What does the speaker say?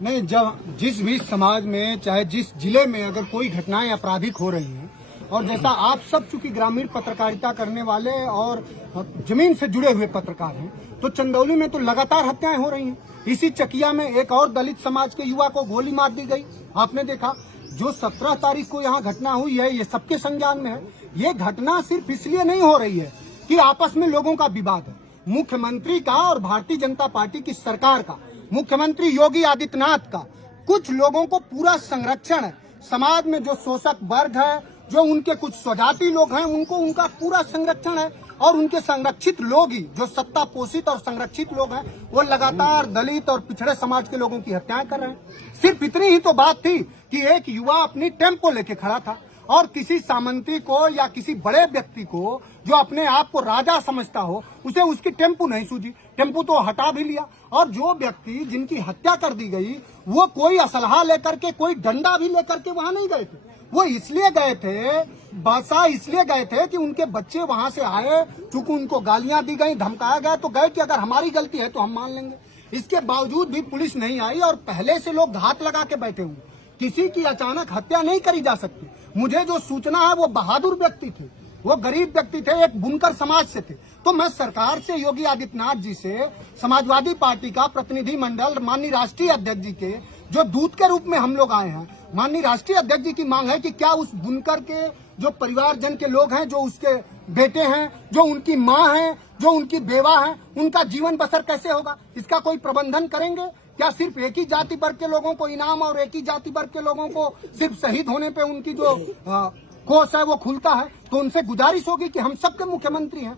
नहीं, जब जिस भी समाज में चाहे जिस जिले में अगर कोई घटनाएं आपराधिक हो रही हैं, और जैसा आप सब चूंकि ग्रामीण पत्रकारिता करने वाले और जमीन से जुड़े हुए पत्रकार हैं, तो चंदौली में तो लगातार हत्याएं हो रही हैं। इसी चकिया में एक और दलित समाज के युवा को गोली मार दी गई, आपने देखा। जो 17 तारीख को यहाँ घटना हुई है, ये सबके संज्ञान में है। ये घटना सिर्फ इसलिए नहीं हो रही है कि आपस में लोगों का विवाद है। मुख्यमंत्री का और भारतीय जनता पार्टी की सरकार का, मुख्यमंत्री योगी आदित्यनाथ का कुछ लोगों को पूरा संरक्षण है। समाज में जो शोषक वर्ग है, जो उनके कुछ स्वजाति लोग हैं, उनको उनका पूरा संरक्षण है। और उनके संरक्षित लोग ही, जो सत्ता पोषित और संरक्षित लोग हैं, वो लगातार दलित और पिछड़े समाज के लोगों की हत्याएं कर रहे हैं। सिर्फ इतनी ही तो बात थी कि एक युवा अपनी टेम्पो लेके खड़ा था और किसी सामंती को या किसी बड़े व्यक्ति को जो अपने आप को राजा समझता हो, उसे उसकी टेम्पो नहीं सूझी, टेम्पो तो हटा भी लिया। और जो व्यक्ति जिनकी हत्या कर दी गई, वो कोई असलहा लेकर के, कोई डंडा भी लेकर के वहां नहीं गए थे। वो इसलिए गए थे, बसा इसलिए गए थे कि उनके बच्चे वहां से आए, चूंकि उनको गालियां दी गई, धमकाया गया, तो गए कि अगर हमारी गलती है तो हम मान लेंगे। इसके बावजूद भी पुलिस नहीं आई और पहले से लोग घात लगा के बैठे हुए। किसी की अचानक हत्या नहीं करी जा सकती। मुझे जो सूचना है वो बहादुर व्यक्ति थे, वो गरीब व्यक्ति थे, एक बुनकर समाज से थे। तो मैं सरकार से, योगी आदित्यनाथ जी से, समाजवादी पार्टी का प्रतिनिधि मंडल, माननीय राष्ट्रीय अध्यक्ष जी के जो दूत के रूप में हम लोग आए हैं, माननीय राष्ट्रीय अध्यक्ष जी की मांग है कि क्या उस बुनकर के जो परिवारजन के लोग हैं, जो उसके बेटे हैं, जो उनकी माँ है, जो उनकी बेवा है, उनका जीवन बसर कैसे होगा, इसका कोई प्रबंधन करेंगे? क्या सिर्फ एक ही जाति वर्ग के लोगों को इनाम और एक ही जाति वर्ग के लोगों को सिर्फ शहीद होने पे उनकी जो कोष है वो खुलता है? तो उनसे गुजारिश होगी कि हम सबके मुख्यमंत्री हैं।